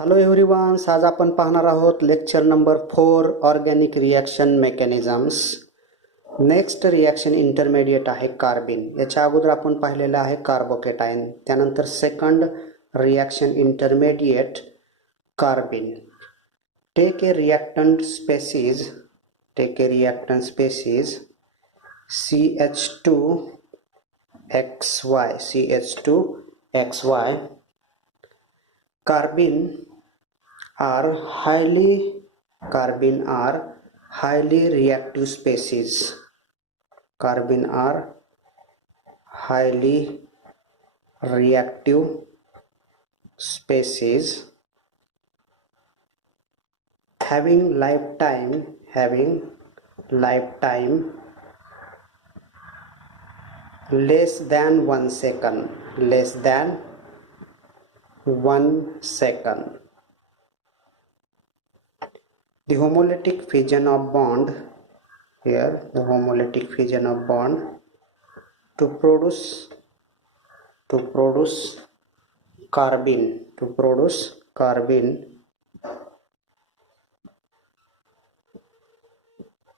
Hello everyone's, आज आपण पाहणार आहोत lecture number 4 organic reaction mechanisms. Next reaction intermediate आहे कार्बिन. याच्या अगोदर आपण पाहिलेलं आहे कार्बोकेटाईन. त्यानंतर second reaction intermediate carbene. Take a reactant species CH2XY. Carbene are highly reactive species. Carbene are highly reactive species having lifetime less than 1 second. The homolytic fission of bond to produce carbene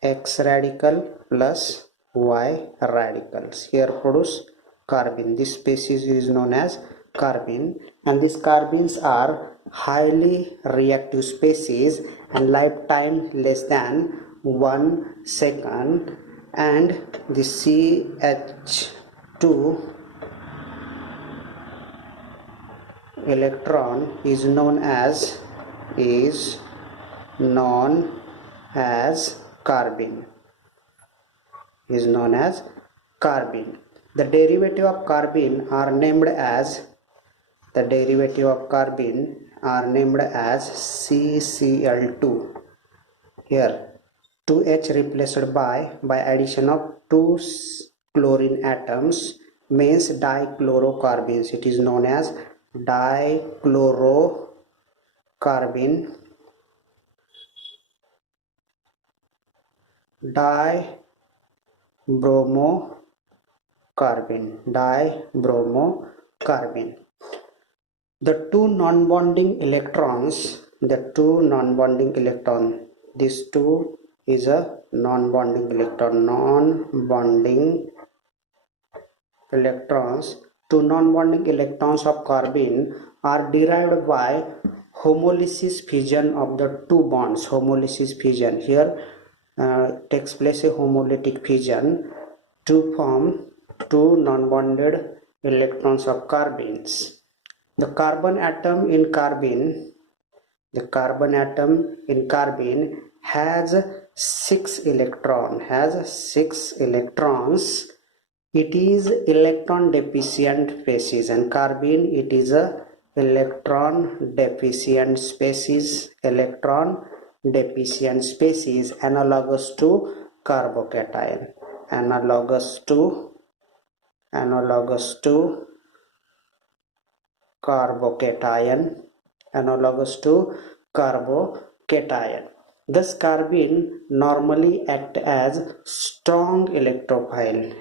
X radical plus Y radicals. Here produce carbene. This species is known as carbene, and these carbenes are highly reactive species and lifetime less than 1 second, and the CH2 electron is known as carbene. The derivative of carbene are named as CCl2. Here 2H replaced by addition of 2 chlorine atoms means dichlorocarbenes. It is known as dichlorocarbene. Dibromocarbene. The two non-bonding electrons, this 2 is a non-bonding electrons. Two non-bonding electrons of carbene are derived by homolysis fission of the two bonds. Here takes place a homolytic fission to form two non-bonded electrons of carbenes. The carbon atom in carbene has 6 electrons. It is electron deficient species, and carbene, it is a electron deficient species analogous to carbocation. Thus carbene normally act as strong electrophile.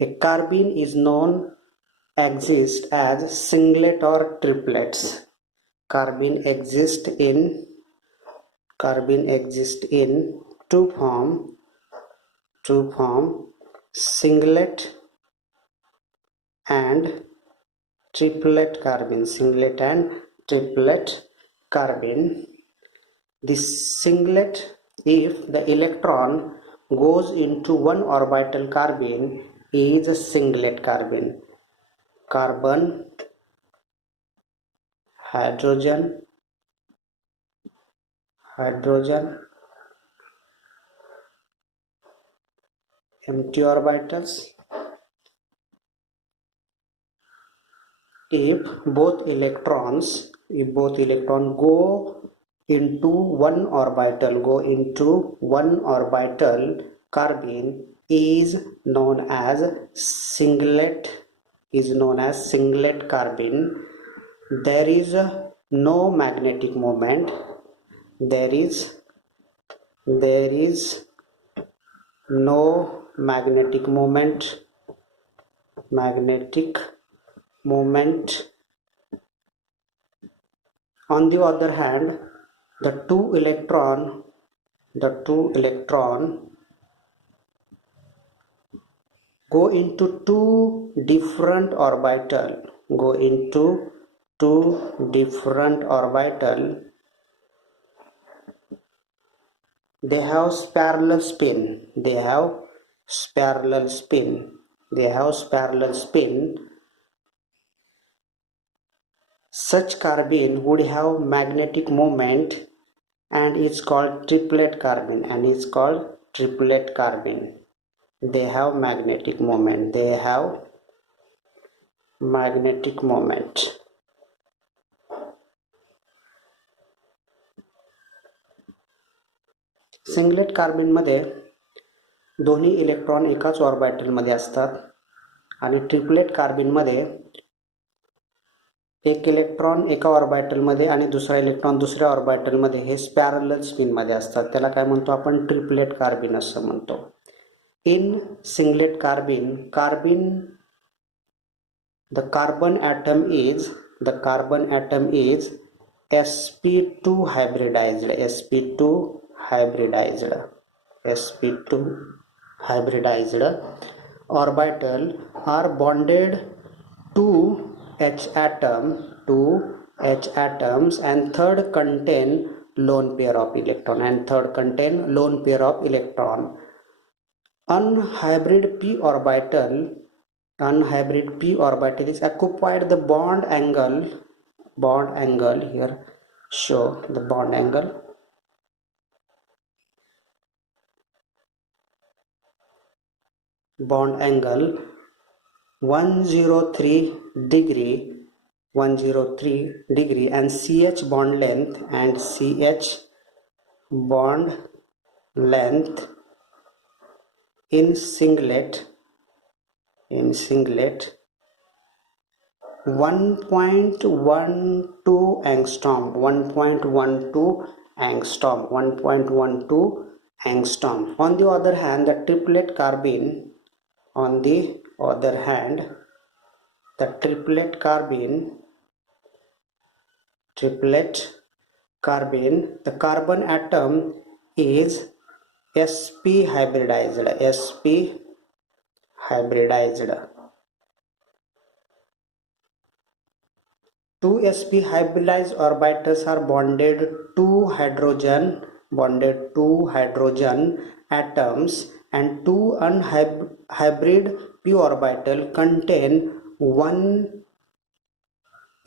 A carbene is known exist as singlet or triplets. Carbene exist in two form singlet and triplet carbene. The singlet, if the electron goes into one orbital carbene, is a singlet carbene. Carbon, hydrogen, empty orbitals. If both electrons go into one orbital, carbene is known as singlet carbene. There is no magnetic moment. There is no magnetic moment. On the other hand, the two electron go into two different orbital, they have parallel spin. Such carbene would have magnetic moment and is called triplet carbene, they have magnetic moment, singlet carbene मध्ये दोन्ही electron एकाच orbital मध्ये असतात आणि triplet carbene मध्ये एक electron एका orbital मध्ये आणि दुसरा इलेक्ट्रॉन दुसऱ्या ऑर्बिटल मध्ये हे पॅरलल स्पिन मध्ये असतात. त्याला काय म्हणतो आपण? ट्रिपलेट कार्बीन असं म्हणतो. In singlet carbene the carbon atom is sp2 hybridized orbital are bonded to H atoms and third contain lone pair of electron. Unhybrid p orbital is occupied the bond angle here show the bond angle bond angle 103 degree and CH bond length in singlet 1.12 angstrom. On the other hand, the triplet carbene the carbon atom is sp hybridized. Two sp hybridized orbitals are bonded to hydrogen atoms and two unhybrid p orbital contain one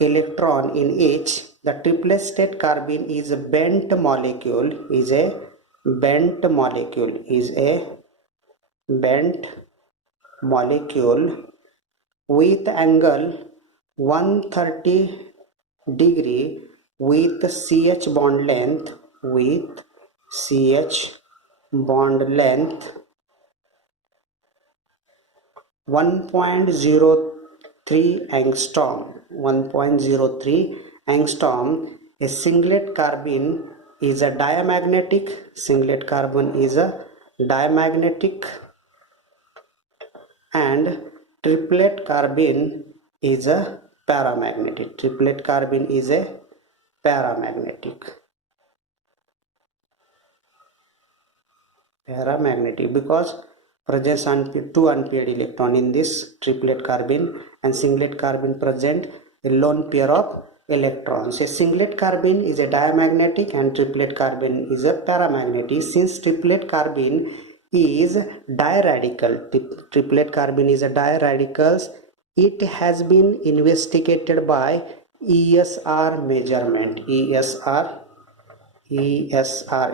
electron in each. The triplet state carbene is a bent molecule with angle 130 degree with CH bond length 1.03 angstrom. A singlet carbene is a diamagnetic and triplet carbene is a paramagnetic. Because presence two unpaired electron in this triplet carbene and singlet carbene present a lone pair of electrons. A singlet carbene is a diamagnetic and triplet carbene is a paramagnetic. Since triplet carbene is diradical, it has been investigated by ESR measurement,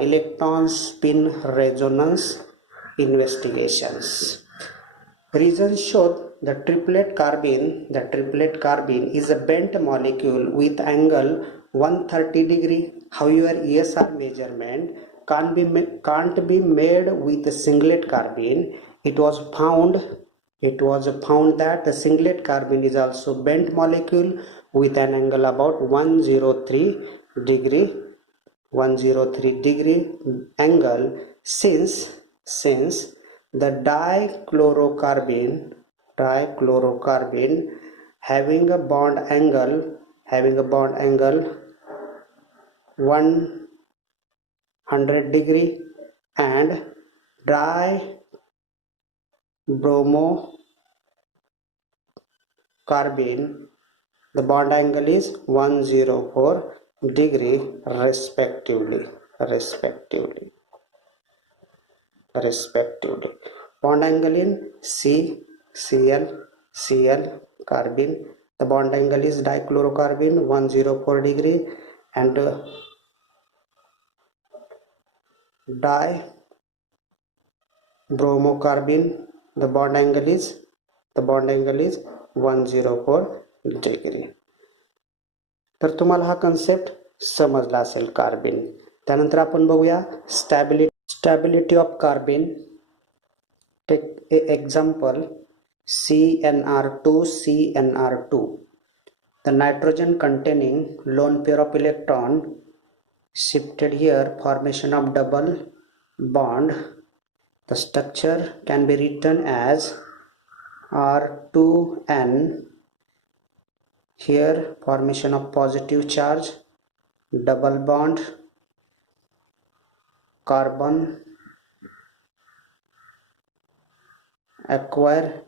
electron spin resonance investigations. Results show the triplet carbene is a bent molecule with angle 130 degree. However, ESR measurement can't be made with a singlet carbene. It was found that the singlet carbene is also bent molecule with an angle about 103 degree angle. Since The dichlorocarbene having a bond angle 100 degree, and dibromocarbene, the bond angle is 104 degree respectively. Bond angle in Cl carbene, the bond angle is dichlorocarbene 104 degree, and dibromocarbene, the bond angle is 104 degree. तर तुम्हाला हा concept समजला असेल carbene. त्यानंतर आपण बघूया stability of carbene. Take example CnR2. The nitrogen containing lone pair of electron shifted here, formation of double bond. The structure can be written as R2n. Here formation of positive charge, double bond, carbon acquire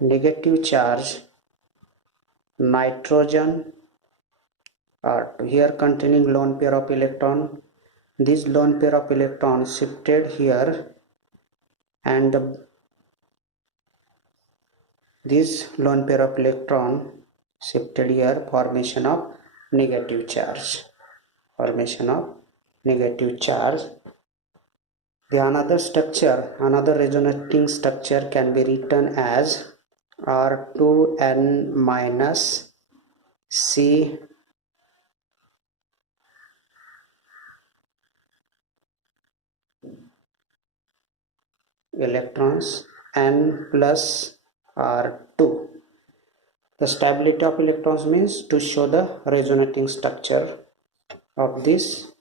negative charge, nitrogen R2 here containing lone pair of electron. This lone pair of electrons shifted here, and this lone pair of electron shifted here, formation of negative charge. The another resonating structure can be written as R2n minus C electrons n plus R2. The stability of electrons means to show the resonating structure of these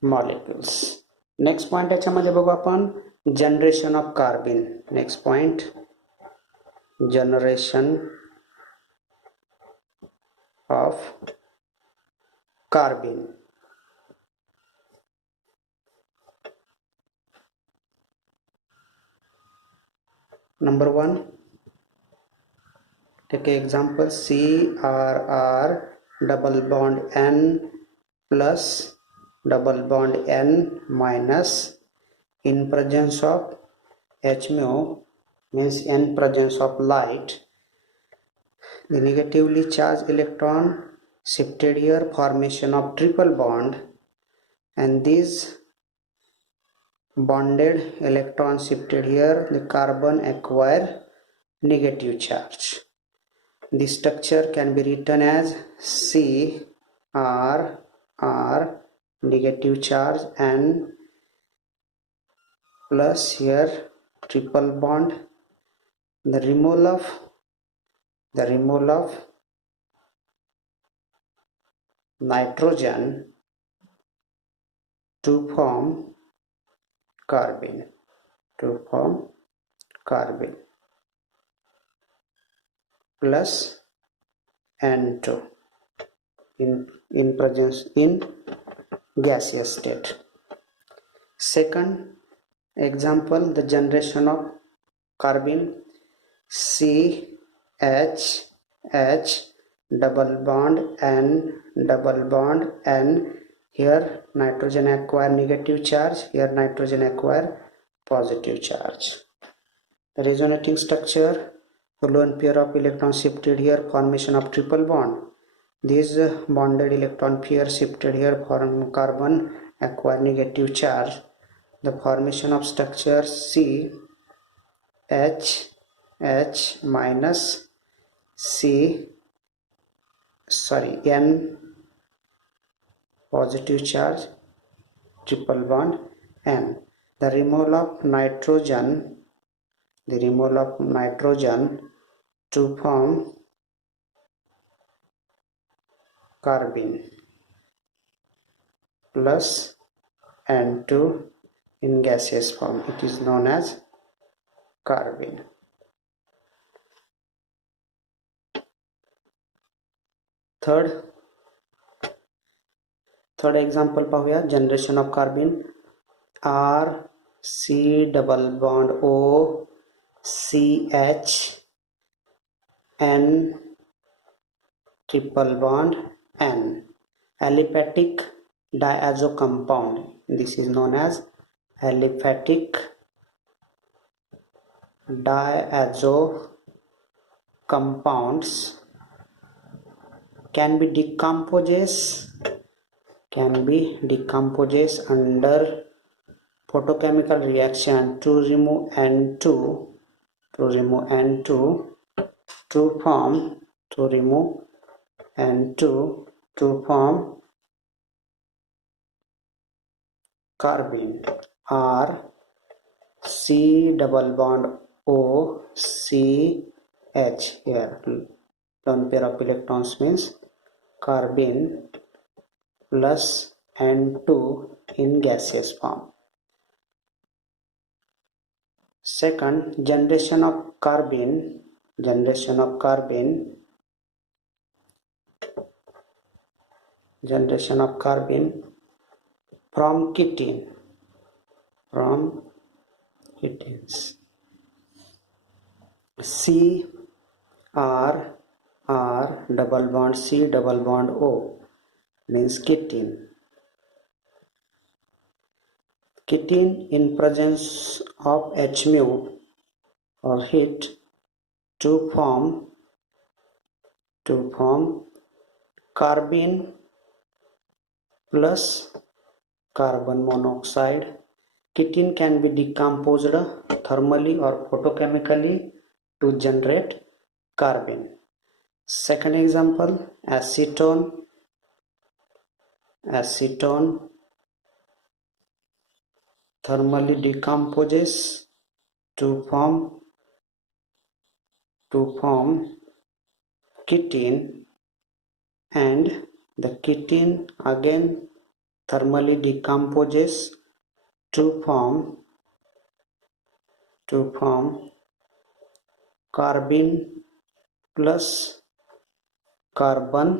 molecules. Next point याच्यामध्ये बघू आपण generation of carbon. Next point generation of carbon. Number 1, take an example CRR double bond N plus double bond N minus in presence of H mu means in presence of light. The negatively charged electron shifted here, formation of triple bond, and these bonded electrons shifted here, the carbon acquire negative charge. The structure can be written as CRR negative charge and plus here triple bond. The removal of nitrogen to form carbon plus N2 in presence in gaseous state. Second example, the generation of carbon CH double bond N. Here nitrogen acquire negative charge, here nitrogen acquire positive charge. The resonating structure, the lone pair of electrons shifted here, formation of triple bond. These bonded electron pair shifted here, form carbon acquire negative charge. The formation of structure CH minus N positive charge, triple bond N. The removal of nitrogen to form carbon plus N2 in gaseous form. It is known as carbene. Third example पाहूया. Generation of कार्बिन. R C double bond O C H N triple bond N. Aliphatic diazo compound. This is known as aliphatic diazo compounds can be decomposed under photochemical reaction to remove N2 to form carbene. R C double bond O C H. Here lone pair of electrons means carbene plus N2 in gaseous form. Second, generation of carbene from ketene, C R double bond C double bond O means ketene. Ketene in presence of H mu or heat to form carbene plus carbon monoxide. Ketene can be decomposed thermally or photochemically to generate carbene. Second example, acetone thermally decomposes to form ketene, and the ketene again thermally decomposes to form carbene plus carbon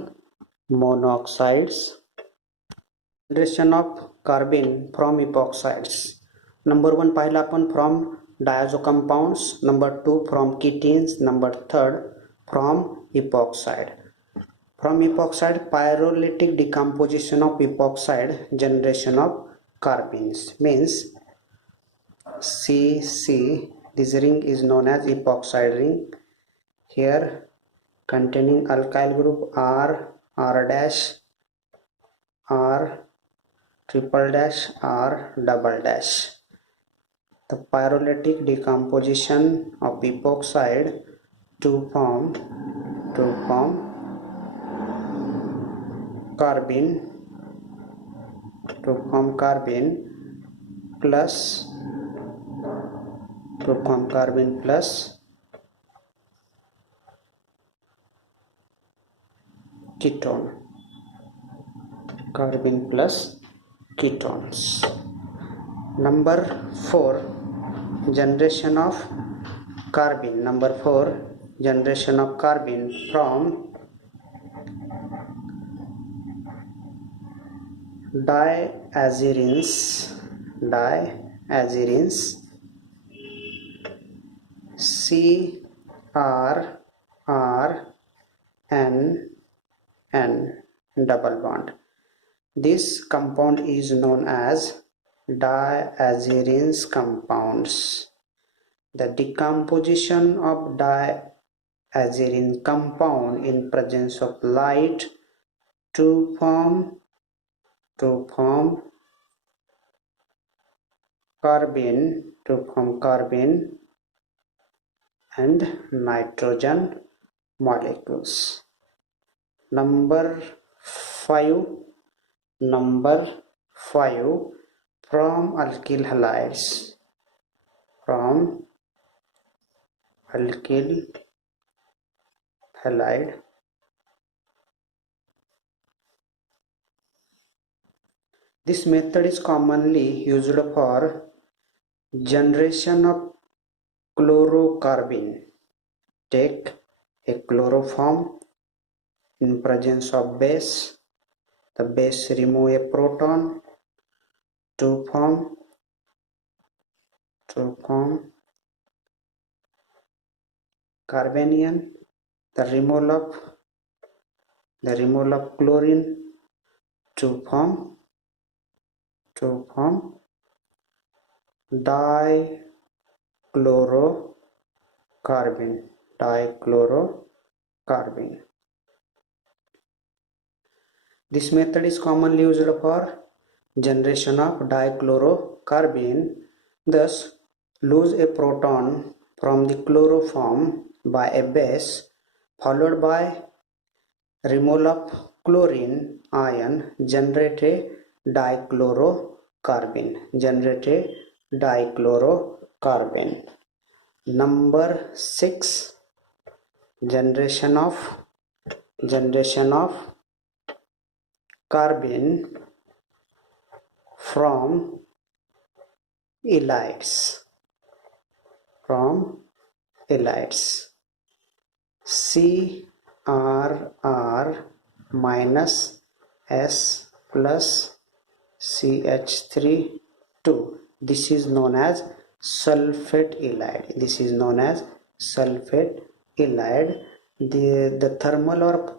monoxides. Generation of carbene from epoxides. Number 1 पाहिला आपण from diazo compounds, number 2 from ketenes, number 3 from epoxide. From epoxide, pyrolytic decomposition of epoxide, generation of carbenes means CC. This ring is known as epoxide ring. Here containing alkyl group R dash, R triple dash, R double dash. The pyrolytic decomposition of epoxide to form carbene plus ketone, carbene plus ketones. Number 4, generation of carbene. Number 4, generation of carbene from diazirenes C R N double bond. This compound is known as diazirenes compounds. The decomposition of diazirine compound in presence of light to form carbene and nitrogen molecules. Number 5 from alkyl halides. This method is commonly used for generation of chlorocarbene. Take a chloroform in presence of base. The base remove a proton to form carbanion. The removal of chlorine to form dichlorocarbene. This method is commonly used for generation of dichlorocarbene. Thus, lose a proton from the chloroform by a base, followed by removal of chlorine ion, generate a dichlorocarbene. Number 6, generation of carbene from ylides. CRR minus S plus CH3 2. This is known as sulfate ylide. The thermal or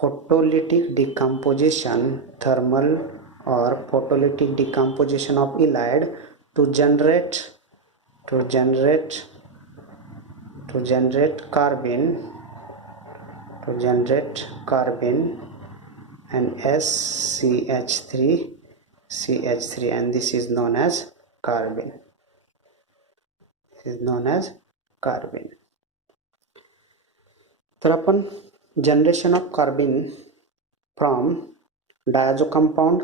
photolytic decomposition of ylide to generate carbene and CH3, and this is known as carbene. तर आपण generation of carbene from diazo compound,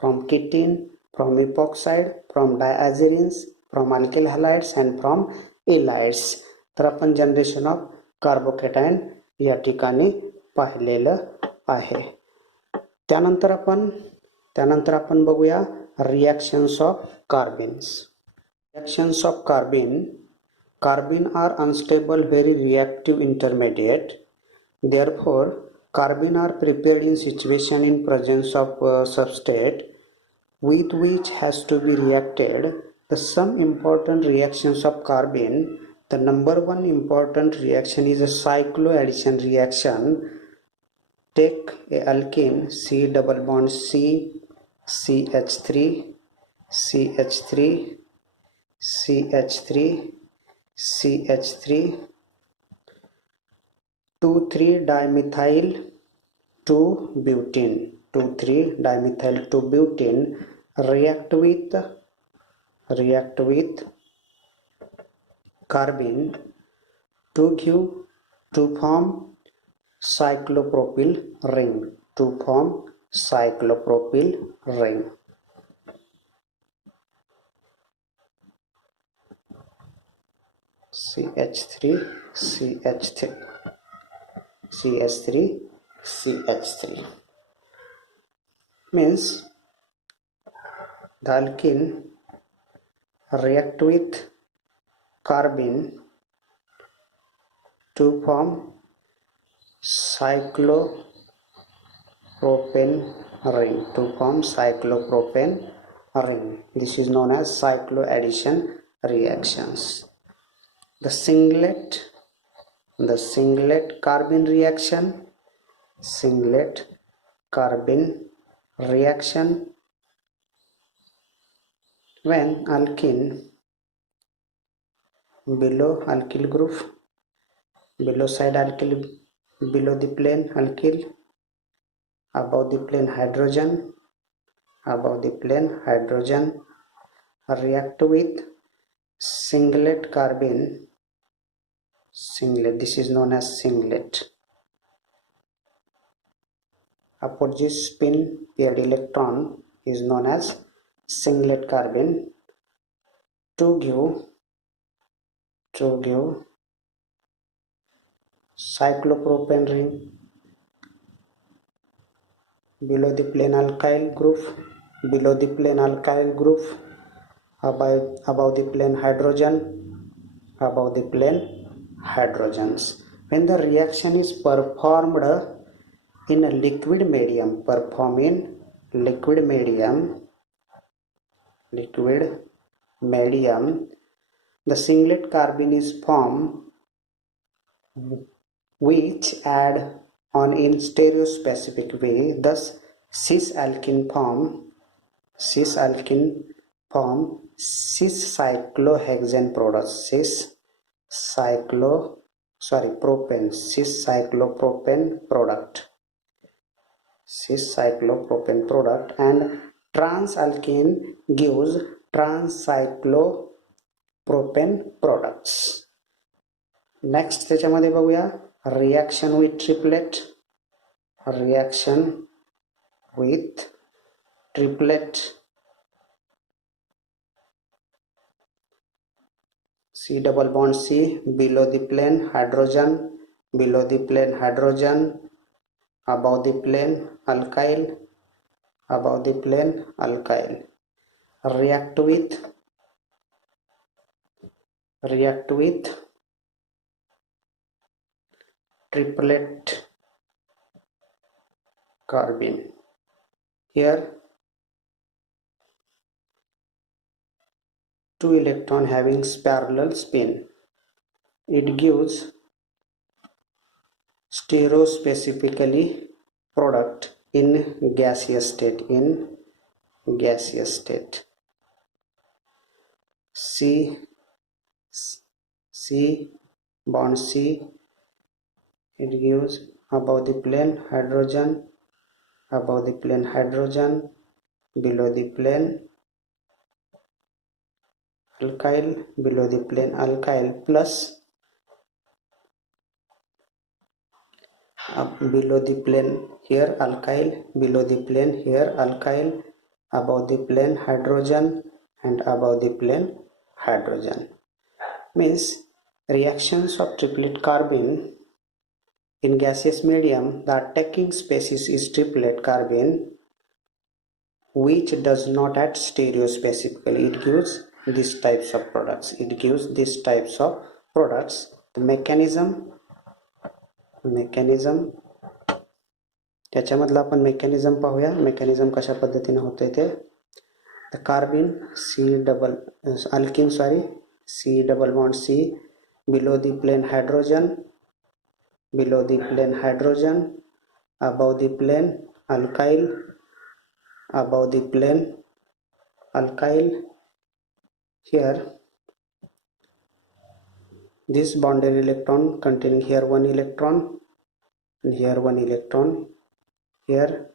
from ketene, from epoxide, from diazerenes, from alkyl halides and from ylides. तर आपण generation of carbocation या ठिकाणी पाहिलेलं आहे. त्यानंतर आपण बघूया reactions of carbenes. Reactions of carbene are unstable, very reactive intermediate. Therefore, carbene are prepared in situation in presence of substrate with which has to be reacted. Some important reactions of carbene. The number one important reaction is a cycloaddition reaction. Take a alkene, C double bond C, CH3, 2,3-dimethyl 2-butene, react with carbene to form cyclopropyl ring. CH3 means the alkene react with carbene to form cyclopropane ring. This is known as cycloaddition reactions. The singlet carbene reaction, when alkene below alkyl group, below the plane alkyl, above the plane hydrogen, react with singlet carbene. This is known as singlet. Opposite spin paired electron is known as singlet carbene to give cyclopropane ring below the plane alkyl group, above the plane hydrogen, above the plane hydrogens. When the reaction is performed in a liquid medium, the singlet carbene is formed, which add on in stereospecific way. Thus cis alkene form cis cyclohexane products, cis cyclopropane product, and trans alkene gives trans cyclopropane products. Next त्याच्यामध्ये बघूया reaction with triplet. C double bond C, below the plane hydrogen, above the plane alkyl, react with triplet carbene. Here 2 electron having parallel spin. It gives stereospecifically product in gaseous state. C bond C, it gives above the plane hydrogen, below the plane alkyl, plus below the plane here alkyl, above the plane hydrogen, and above the plane hydrogen. Means reactions of triplet carbene in gaseous medium, the attacking species is triplet carbene, which does not act stereospecifically. It gives these types of products. The mechanism त्याच्यामधला आपण mechanism पाहूया. Mechanism कशा पद्धतीने होते ते. The कार्बिन C double bond C, below the plane hydrogen, above the plane alkyl, here this bonded electron containing here 1 electron and here 1 electron, here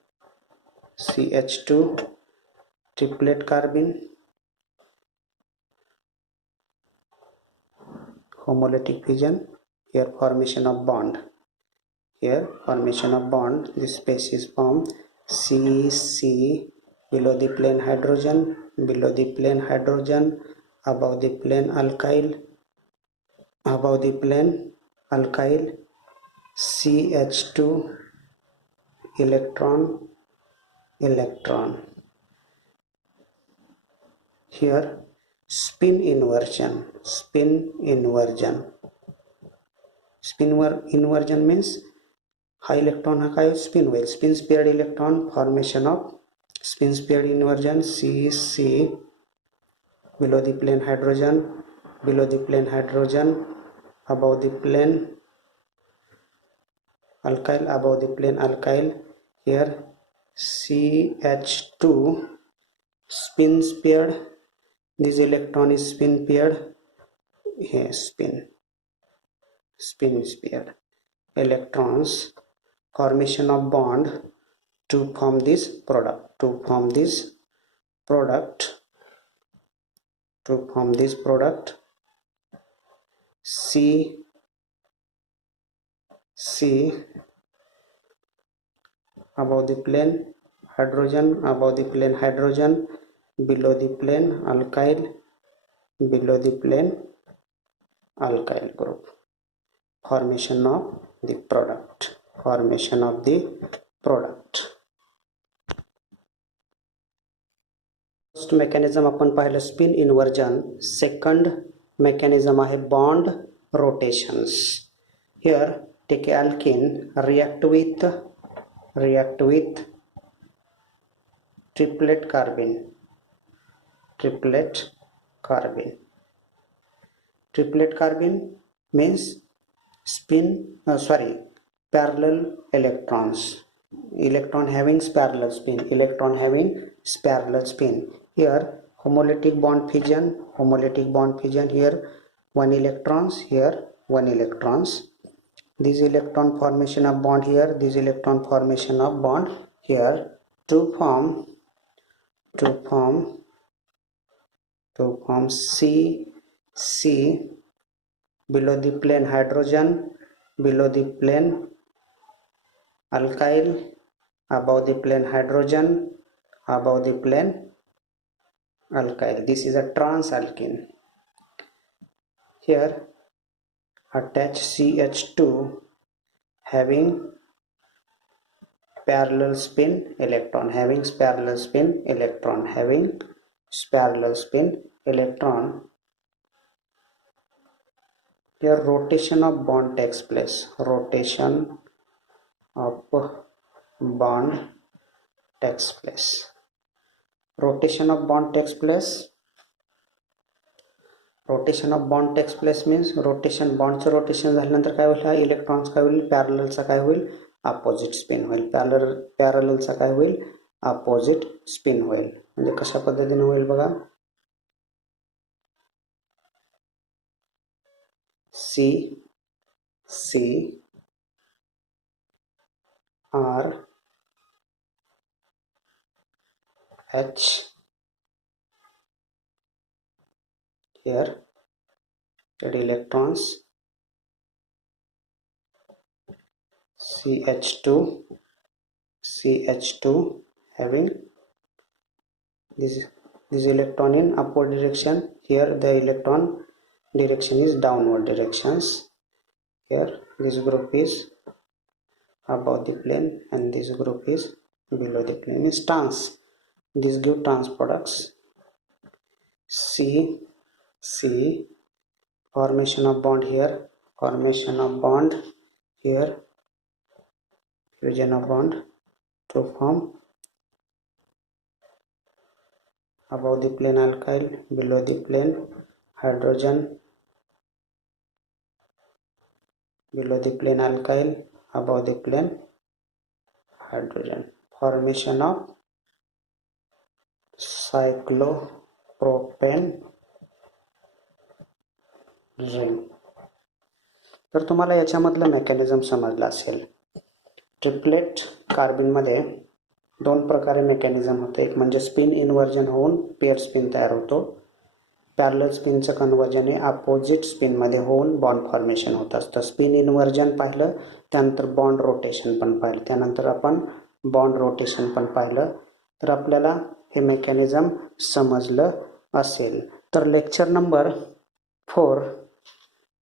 CH2 triplet carbene, homolytic fission, here formation of bond, this species form CC, below the plane hydrogen, above the plane alkyl, CH2 electron, here spin inversion means हा electron हा काय spin होईल, spin paired electron, formation off spin paired inversion. CC below the plane hydrogen, above the plane alkyl, here CH2 spin paired, this electron is spin paired, here spin paired electrons, formation of bond to form this product, C above the plane hydrogen, below the plane alkyl group, formation of the product. First mechanism आपण पाहिलं spin inversion. Second mechanism आहे bond rotations. Here take alkyne react with triplet carbene. Triplet carbene means parallel electrons. Electron having parallel spin. Here homolytic bond fusion. Here one electrons, here one electrons. This electron formation of bond here, this electron formation of bond here to form C below the plane hydrogen, below the plane alkyl, above the plane hydrogen, above the plane alkyl. This is a transalkene. Here attach CH2 having parallel spin electron, Here rotation of bond takes place. Rotation of bond takes place means बॉन्डचं rotation झाल्यानंतर काय होईल, हा electrons काय होईल, पॅरललचा काय होईल, opposite spin होईल. पॅरललचा काय होईल, अपोजिट स्पिन होईल. म्हणजे कशा पद्धतीने होईल बघा, C R H. Here add electrons, CH2 having this electron in upward direction. Here the electron direction is downward directions. Here this group is above the plane and this group is below the plane, is trans. This give trans products. C formation of bond here, here fusion of bond to form above the plane alkyl, below the plane hydrogen, below the plane alkyl, above the plane hydrogen. Formation of cyclopropane ring. तर तुम्हाला याच्यामधलं mechanism समजलं असेल. Triplet कार्बिन मध्ये दोन प्रकारे mechanism होते. एक म्हणजे स्पिन इन्व्हर्जन होऊन पेअर स्पिन तयार होतो. पॅरलल स्पिनचं कन्व्हर्जन हे अपोजिट स्पिन मध्ये होऊन बॉन्ड फॉर्मेशन होत असतं. स्पिन इन्व्हर्जन पाहिलं, त्यानंतर बॉन्ड रोटेशन पण पाहिलं, त्यानंतर आपण बॉन्ड रोटेशन पण पाहिलं. तर आपल्याला हे मेकॅनिझम समजलं असेल. तर लेक्चर नंबर 4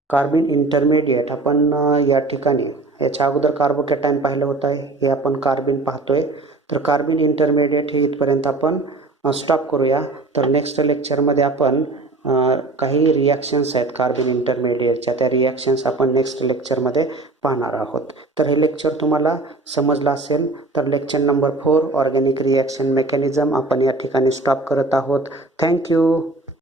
कार्बिन इंटरमिडिएट आपण या ठिकाणी, याच्या अगोदर कार्बोकॅटायन पाहिलं होतं, हे आपण कार्बिन पाहतोय. तर कार्बिन इंटरमिडिएट हे इथपर्यंत आपण स्टॉप करूया. तर नेक्स्ट लेक्चरमध्ये आपण काही रिॲक्शन्स आहेत कार्बिन इंटरमिडिएटच्या, त्या रिॲक्शन्स आपण नेक्स्ट लेक्चरमध्ये पाहणार आहोत. तर हे लेक्चर तुम्हाला समजलं असेल. तर lecture number 4 organic reaction mechanism आपण या ठिकाणी स्टॉप करत आहोत. थँक्यू.